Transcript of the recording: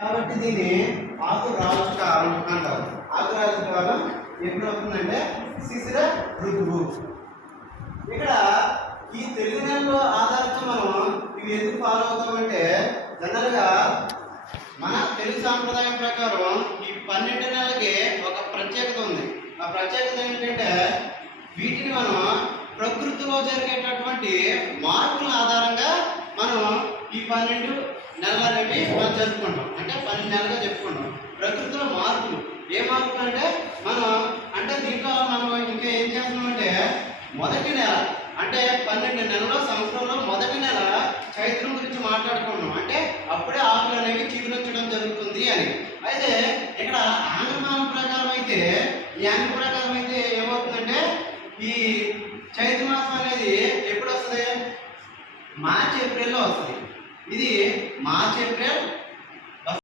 కాబట్టి దీన్ని ఆకురాజు కాలం అంటారు. ఆకురాజు కాలం ఎప్పుడు అవుతుందంటే శిశిర ఋతువు. ఇక్కడ ఈ తెలుగు నెలలో ఆధారంగా మనం ఇవి ఎందుకు ఫాలో అవుతామంటే జనరల్గా మన తెలుగు సాంప్రదాయం ప్రకారం ఈ 12 నెలలకి ఒక ప్రత్యేకత ఉంది. ఆ ప్రత్యేకత ఏంటంటే వీటిని మనం ప్రకృతిలో జరిగేటటువంటి మార్పుల ఆధారంగా మనం ఈ 12 నెలలు అనేవి మనం జరుపుకుంటాం. అంటే 12 నెలలుగా చెప్పుకుంటాం. ప్రకృతిలో మార్పులు ఏ మార్పులు అంటే మనం అంటే దీంట్లో మనం ఇంకా ఏం చేస్తున్నామంటే మొదటి నెల అంటే 12 నెలల సంవత్సరంలో మొదటి నెల చైత్రం గురించి మాట్లాడుకుంటున్నాం. అంటే అప్పుడే ఆకులు అనేవి చిగురించడం జరుగుతుంది అని. అయితే ఇక్కడ ఆంగ్లమానం ప్రకారం అయితే ఏమవుతుందంటే ఈ చైత్ర మాసం అనేది ఎప్పుడు వస్తుంది? మార్చ్ ఏప్రిల్లో వస్తుంది. ఇది మార్చ్ ఏప్రిల్